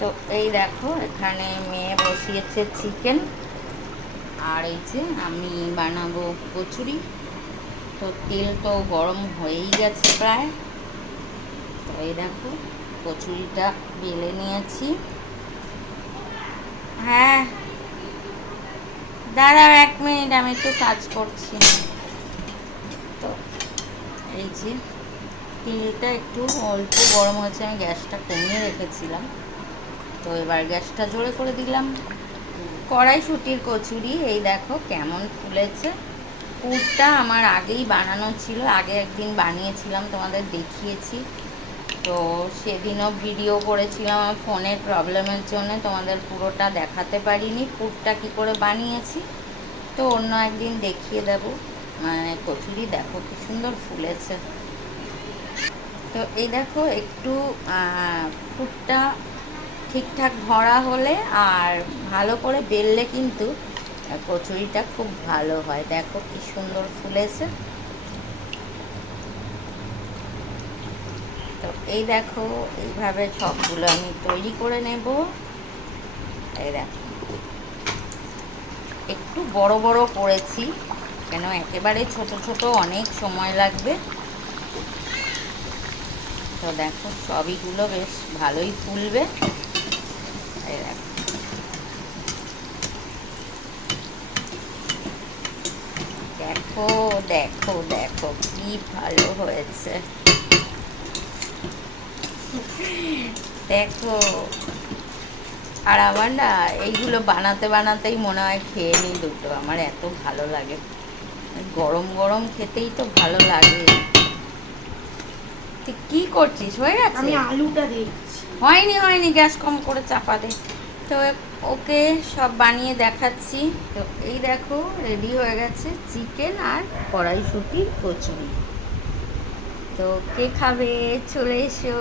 তো এই দেখো এখানে মেয়ে বসিয়েছে চিকেন, আর এই যে আমি বানাবো কচুরি। তো তেল তো গরম হয়েই গেছে প্রায়। তো এই দেখো কচুরিটা বেলে নিয়েছি। হ্যাঁ দাঁড়াও 1 মিনিট, আমি একটু কাজ করছি। তো এই যে তেলটা একটু অল্প গরম হয়েছে, আমি গ্যাসটা কমিয়ে রেখেছিলাম। তো এবার গ্যাসটা জোরে করে দিলাম। কড়াইশুঁটির কচুরি এই দেখো কেমন ফুলেছে। পুরটা আমার আগেই বানানো ছিল, আগে একদিন বানিয়েছিলাম, তোমাদের দেখিয়েছি। তো সেদিনও ভিডিও করেছিলাম, আমার ফোনের প্রবলেমের জন্য তোমাদের পুরোটা দেখাতে পারিনি পুরটা কী করে বানিয়েছি। তো অন্য একদিন দেখিয়ে দেব। মানে কচুরি দেখো কি সুন্দর ফুলেছে। তো এই দেখো একটু পুরটা ঠিকঠাক ভরা হলে আর ভালো করে বেললে কিন্তু কচুরিটা খুব ভালো হয়। দেখো কি সুন্দর ফুলেছে। তো এই দেখো এইভাবে সবগুলো আমি তৈরি করে নেব। এই দেখো একটু বড় বড় করেছি, কেন একেবারে ছোট ছোট অনেক সময় লাগবে। তো দেখো সবইগুলো বেশ ভালোই ফুলবে। এই দেখো দেখো দেখো দেখো কি ভালো হয়েছে। দেখো আর আমার না এইগুলো বানাতে বানাতেই মনে হয় খেয়ে নিই দুটো, আমার এত ভালো লাগে। গরম গরম খেতেই তো ভালো লাগে। তুই কি করছিস, হয়ে গেছে? আমি আলুটা দিচ্ছি। হয়নি হয়নি, গ্যাস কম করে চাপা দে। তো ওকে সব বানিয়ে দেখাচ্ছি। তো এই দেখো রেডি হয়ে গেছে চিকেন আর কড়াইশুঁটির কচুরি। তো কে খাবে চলে এসো।